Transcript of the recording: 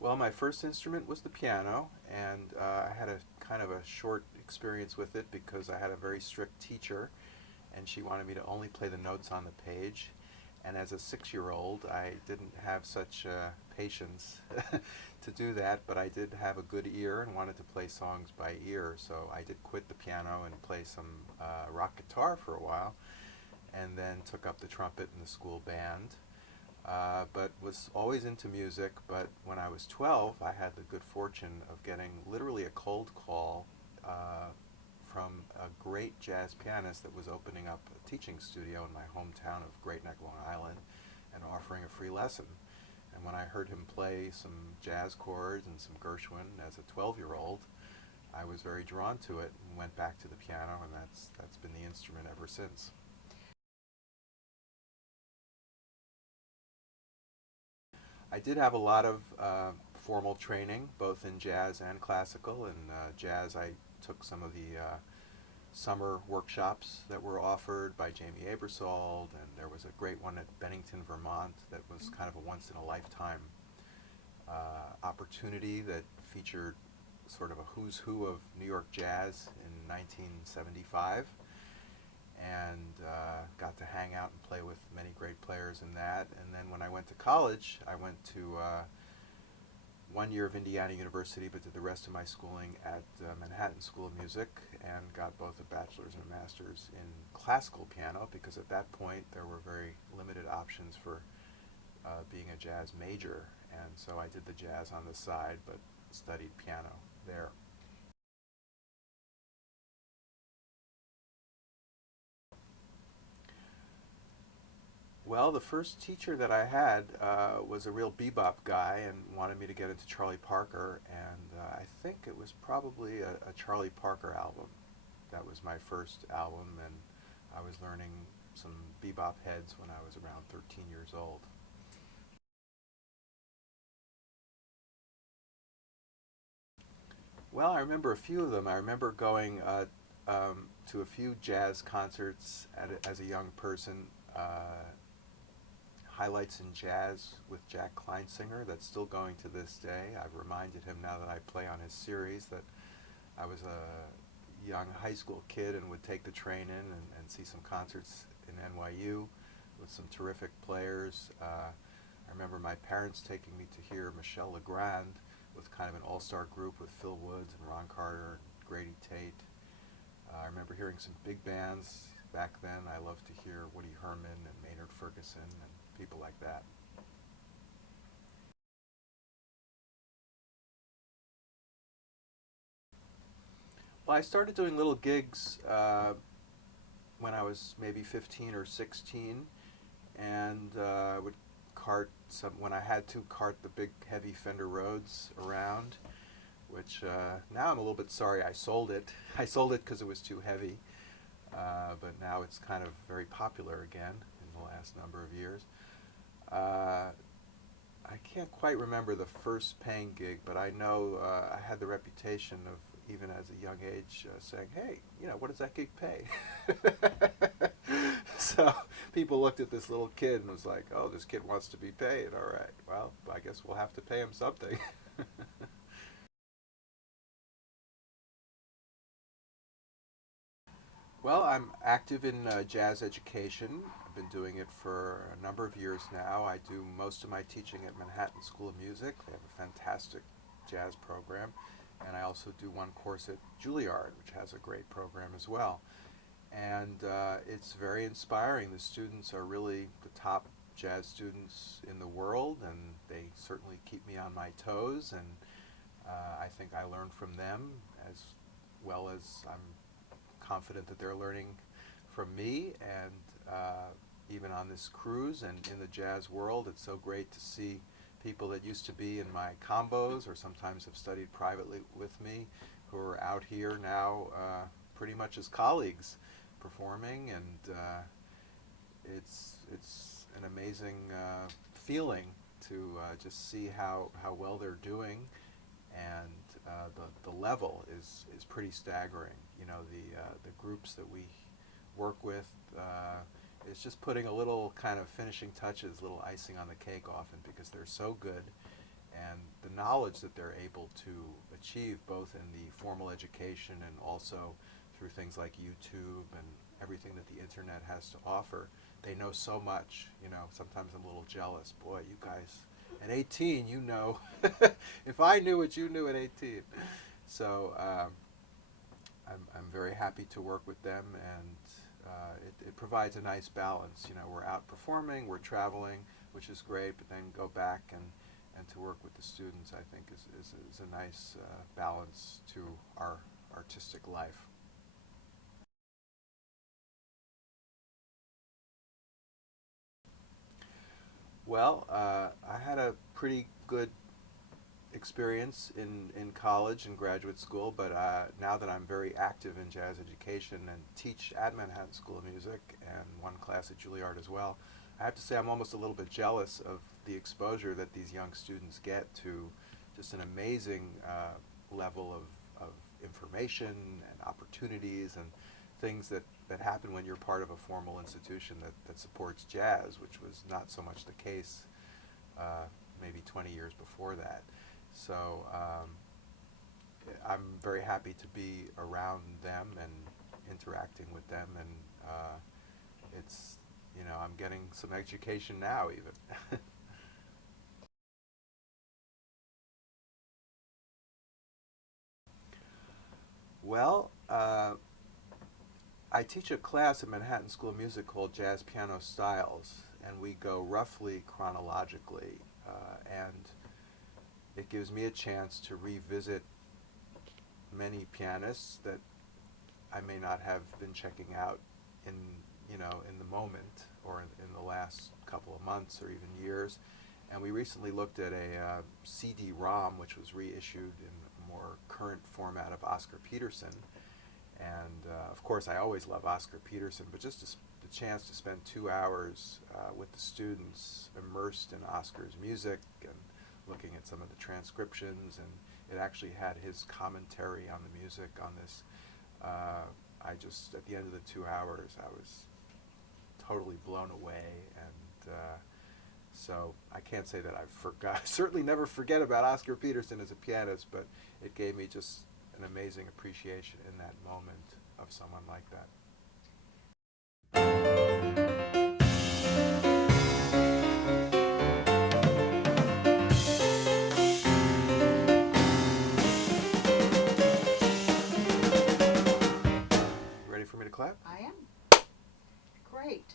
Well, my first instrument was the piano, and I had a kind of a short experience with it because I had a very strict teacher, and she wanted me to only play the notes on the page. And as a 6-year-old, I didn't have such patience to do that, but I did have a good ear and wanted to play songs by ear. So I did quit the piano and play some rock guitar for a while, and then took up the trumpet in the school band. But was always into music. But when I was 12, I had the good fortune of getting literally a cold call from a great jazz pianist that was opening up a teaching studio in my hometown of Great Neck, Long Island, and offering a free lesson. And when I heard him play some jazz chords and some Gershwin as a 12-year-old, I was very drawn to it and went back to the piano, and that's been the instrument ever since. I did have a lot of formal training, both in jazz and classical. In jazz, I took some of the summer workshops that were offered by Jamie Aebersold, and there was a great one at Bennington, Vermont, that was kind of a once in a lifetime opportunity that featured sort of a who's who of New York jazz in 1975, and got to hang out and play with many great players in that. And then when I went to college, I went to 1 year of Indiana University, but did the rest of my schooling at Manhattan School of Music, and got both a bachelor's and a master's in classical piano, because at that point there were very limited options for being a jazz major. And so I did the jazz on the side, but studied piano there. Well, the first teacher that I had was a real bebop guy and wanted me to get into Charlie Parker, and I think it was probably a Charlie Parker album. That was my first album, and I was learning some bebop heads when I was around 13 years old. Well, I remember a few of them. I remember going to a few jazz concerts as a young person. Highlights in Jazz with Jack Kleinsinger, that's still going to this day. I've reminded him now that I play on his series that I was a young high school kid and would take the train in and see some concerts in NYU with some terrific players. I remember my parents taking me to hear Michel Legrand with kind of an all-star group with Phil Woods and Ron Carter and Grady Tate. I remember hearing some big bands back then. I loved to hear Woody Herman and Maynard Ferguson and people like that. Well, I started doing little gigs when I was maybe 15 or 16, and would cart some when I had to cart the big heavy Fender Rhodes around, which now I'm a little bit sorry I sold it. I sold it because it was too heavy, but now it's kind of very popular again in the last number of years. Uh, I can't quite remember the first paying gig, but I know I had the reputation of, even as a young age, saying, "Hey, what does that gig pay?" So people looked at this little kid and was like, "Oh, this kid wants to be paid. All right, well, I guess we'll have to pay him something." Well, I'm active in jazz education. I've been doing it for a number of years now. I do most of my teaching at Manhattan School of Music. They have a fantastic jazz program. And I also do one course at Juilliard, which has a great program as well. And it's very inspiring. The students are really the top jazz students in the world, and they certainly keep me on my toes. And I think I learn from them as well as I'm confident that they're learning from me. And even on this cruise and in the jazz world, it's so great to see people that used to be in my combos or sometimes have studied privately with me who are out here now pretty much as colleagues performing. And it's an amazing feeling to just see how well they're doing, and the level is pretty staggering. The groups that we work with, it's just putting a little kind of finishing touches, little icing on the cake often, because they're so good, and the knowledge that they're able to achieve both in the formal education and also through things like YouTube and everything that the internet has to offer. They know so much, sometimes I'm a little jealous. Boy, you guys, at 18, if I knew what you knew at 18. So I'm very happy to work with them, and it provides a nice balance. We're out performing, we're traveling, which is great, but then go back and to work with the students, I think, is a nice balance to our artistic life. Well, I had a pretty good experience in college and graduate school, but now that I'm very active in jazz education and teach at Manhattan School of Music and one class at Juilliard as well, I have to say I'm almost a little bit jealous of the exposure that these young students get to just an amazing level of information and opportunities and things that happen when you're part of a formal institution that supports jazz, which was not so much the case maybe 20 years before that. So I'm very happy to be around them and interacting with them, and it's, I'm getting some education now even. Well, I teach a class at Manhattan School of Music called Jazz Piano Styles, and we go roughly chronologically, and it gives me a chance to revisit many pianists that I may not have been checking out in in the moment or in the last couple of months or even years. And we recently looked at a CD-ROM, which was reissued in a more current format of Oscar Peterson. And of course, I always love Oscar Peterson, but just the chance to spend 2 hours with the students immersed in Oscar's music and looking at some of the transcriptions, and it actually had his commentary on the music on this. I just, at the end of the 2 hours, I was totally blown away, and so I can't say that I've forgot. I certainly never forget about Oscar Peterson as a pianist, but it gave me just an amazing appreciation in that moment of someone like that. You ready for me to clap? I am. Great.